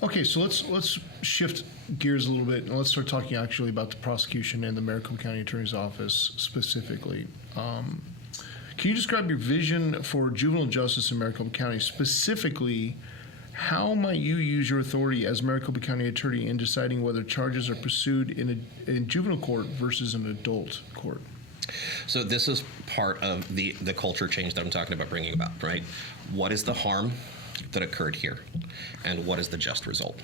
Okay, so let's shift gears a little bit and let's start talking actually about the prosecution and the Maricopa County Attorney's Office specifically. Can you describe your vision for juvenile justice in Maricopa County? Specifically, how might you use your authority as Maricopa County Attorney in deciding whether charges are pursued in juvenile court versus an adult court? So this is part of the culture change that I'm talking about bringing about, right? What is the harm that occurred here, and what is the just result?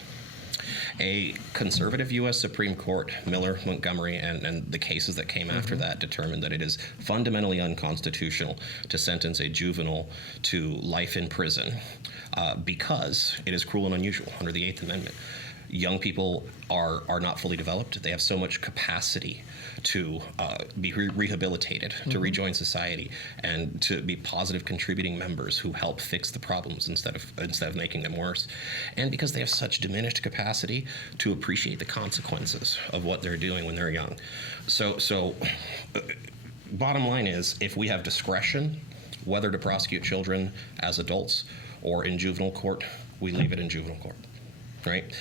A conservative U.S. Supreme Court, Miller, Montgomery, and the cases that came after that determined that it is fundamentally unconstitutional to sentence a juvenile to life in prison because it is cruel and unusual under the Eighth Amendment. Young people are not fully developed. They have so much capacity to be rehabilitated, to rejoin society, and to be positive contributing members who help fix the problems instead of making them worse. And because they have such diminished capacity to appreciate the consequences of what they're doing when they're young. So bottom line is, if we have discretion whether to prosecute children as adults or in juvenile court, we leave it in juvenile court. Right?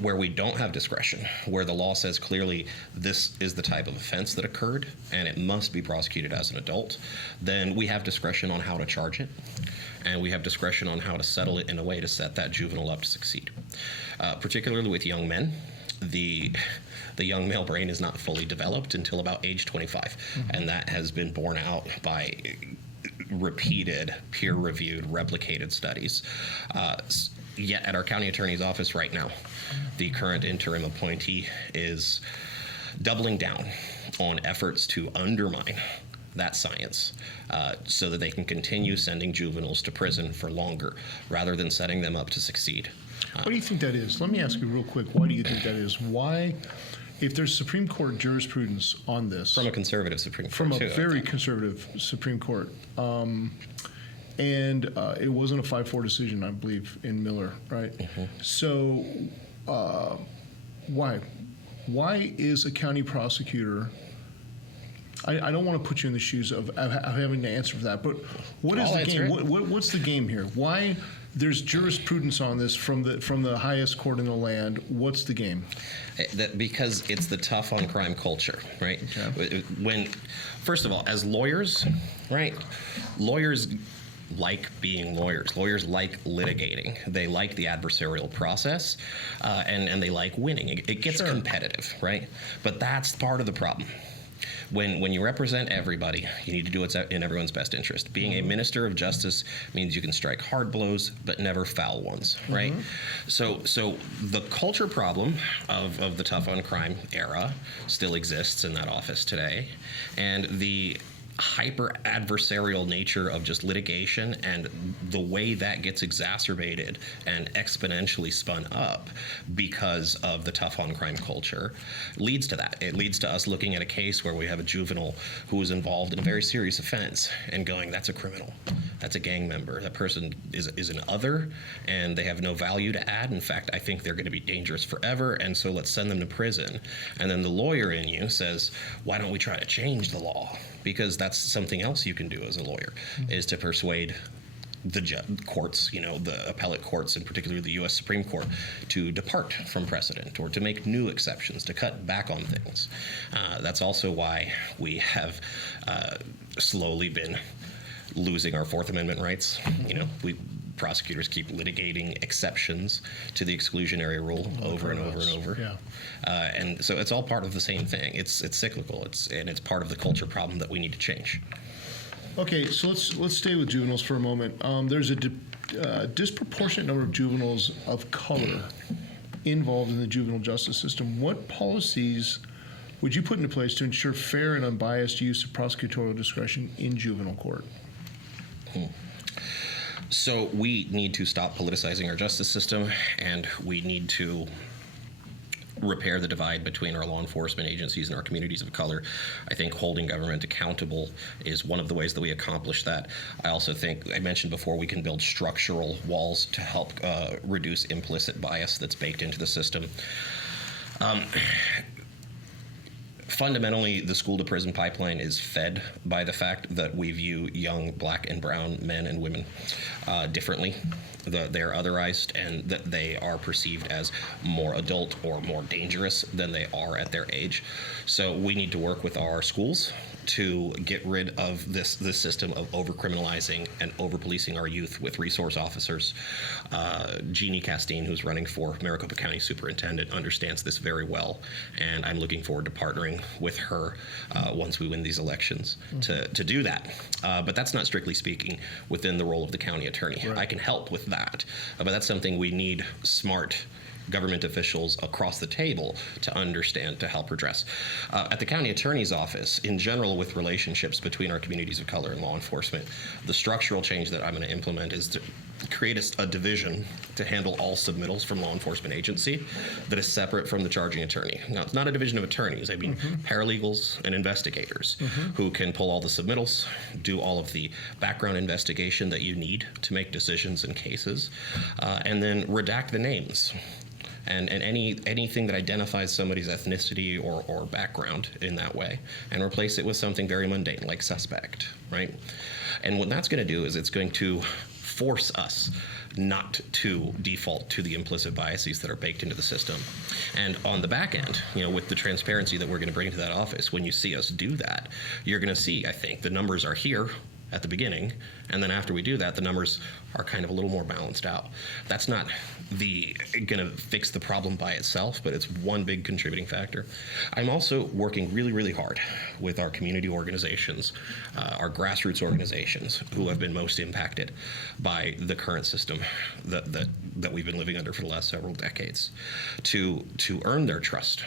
Where we don't have discretion, where the law says clearly this is the type of offense that occurred and it must be prosecuted as an adult, then we have discretion on how to charge it, and we have discretion on how to settle it in a way to set that juvenile up to succeed. Particularly with young men, the young male brain is not fully developed until about age 25, and that has been borne out by repeated, peer-reviewed, replicated studies. Yet at our county attorney's office right now, the current interim appointee is doubling down on efforts to undermine that science so that they can continue sending juveniles to prison for longer rather than setting them up to succeed. What do you think that is? Let me ask you real quick, why do you think that is? Why, if there's Supreme Court jurisprudence on this? From a conservative Supreme Court, from a very conservative Supreme Court. And it wasn't a 5-4 decision, I believe, in Miller, right? So why? Why is a county prosecutor, I don't want to put you in the shoes of having to answer for that, but what is the game? What's the game here? Why there's jurisprudence on this from the highest court in the land? What's the game? Because it's the tough on crime culture, right? Okay. First of all, as lawyers, right? Lawyers like being lawyers. Lawyers like litigating. They like the adversarial process, and they like winning. It gets competitive, right? But that's part of the problem. When you represent everybody, you need to do what's in everyone's best interest. Being a minister of justice means you can strike hard blows, but never foul ones, right? So the culture problem of the tough on crime era still exists in that office today, and the hyper adversarial nature of just litigation and the way that gets exacerbated and exponentially spun up because of the tough on crime culture leads to that. It leads to us looking at a case where we have a juvenile who is involved in a very serious offense and going, that's a criminal, that's a gang member, that person is an other and they have no value to add. In fact, I think they're going to be dangerous forever, and so let's send them to prison. And then the lawyer in you says, why don't we try to change the law? Because that's something else you can do as a lawyer, is to persuade the courts, the appellate courts, and particularly the U.S. Supreme Court, to depart from precedent or to make new exceptions, to cut back on things. That's also why we have slowly been losing our Fourth Amendment rights. Prosecutors keep litigating exceptions to the exclusionary rule over and over and over. And so it's all part of the same thing. It's cyclical. It's part of the culture problem that we need to change. Okay, so let's stay with juveniles for a moment. There's a disproportionate number of juveniles of color involved in the juvenile justice system. What policies would you put into place to ensure fair and unbiased use of prosecutorial discretion in juvenile court? So we need to stop politicizing our justice system, and we need to repair the divide between our law enforcement agencies and our communities of color. I think holding government accountable is one of the ways that we accomplish that. I also think, I mentioned before, we can build structural walls to help reduce implicit bias that's baked into the system. Fundamentally, the school to prison pipeline is fed by the fact that we view young black and brown men and women differently. They are otherized, and that they are perceived as more adult or more dangerous than they are at their age. So we need to work with our schools to get rid of this system of over-criminalizing and over-policing our youth with resource officers. Jeannie Castine, who's running for Maricopa County Superintendent, understands this very well, and I'm looking forward to partnering with her once we win these elections to do that. But that's not strictly speaking within the role of the county attorney. Right. I can help with that, but that's something we need smart government officials across the table to understand, to help redress. At the county attorney's office, in general, with relationships between our communities of color and law enforcement, the structural change that I'm going to implement is to create a division to handle all submittals from law enforcement agency that is separate from the charging attorney. Now, it's not a division of attorneys. I mean, paralegals and investigators who can pull all the submittals, do all of the background investigation that you need to make decisions in cases, and then redact the names. And anything that identifies somebody's ethnicity or background in that way, and replace it with something very mundane like suspect, right? And what that's going to do is it's going to force us not to default to the implicit biases that are baked into the system. And on the back end, with the transparency that we're going to bring to that office, when you see us do that, you're going to see, I think, the numbers are here at the beginning, and then after we do that, the numbers are kind of a little more balanced out. That's not going to fix the problem by itself, but it's one big contributing factor. I'm also working really, really hard with our community organizations, our grassroots organizations who have been most impacted by the current system that we've been living under for the last several decades, to earn their trust.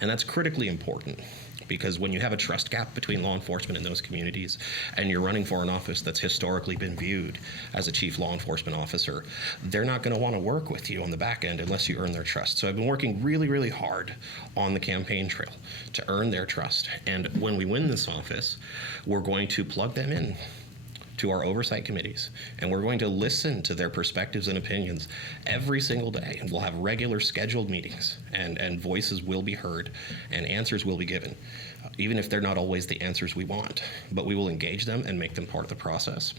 And that's critically important, because when you have a trust gap between law enforcement and those communities, and you're running for an office that's historically been viewed as a chief law enforcement officer, they're not going to want to work with you on the back end unless you earn their trust. So I've been working really, really hard on the campaign trail to earn their trust. And when we win this office, we're going to plug them in to our oversight committees, and we're going to listen to their perspectives and opinions every single day. And we'll have regular scheduled meetings, and voices will be heard and answers will be given, even if they're not always the answers we want. But we will engage them and make them part of the process.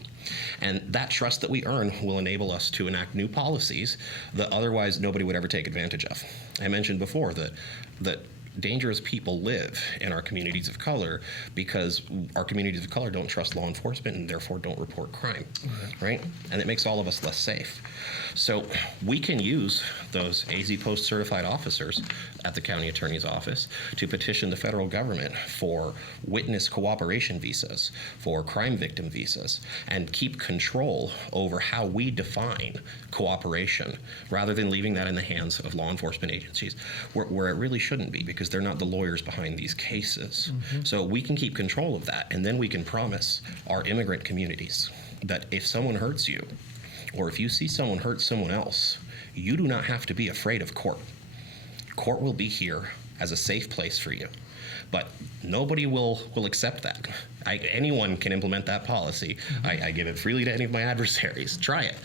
And that trust that we earn will enable us to enact new policies that otherwise nobody would ever take advantage of. I mentioned before that dangerous people live in our communities of color because our communities of color don't trust law enforcement and therefore don't report crime, right? And it makes all of us less safe. So we can use those AZ Post certified officers at the county attorney's office to petition the federal government for witness cooperation visas, for crime victim visas, and keep control over how we define cooperation, rather than leaving that in the hands of law enforcement agencies, where it really shouldn't be, because they're not the lawyers behind these cases. So we can keep control of that, and then we can promise our immigrant communities that if someone hurts you, or if you see someone hurt someone else, you do not have to be afraid of court. Court will be here as a safe place for you. But nobody will accept that. Anyone can implement that policy. I give it freely to any of my adversaries. Try it.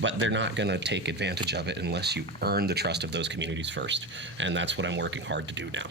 But they're not going to take advantage of it unless you earn the trust of those communities first. And that's what I'm working hard to do now.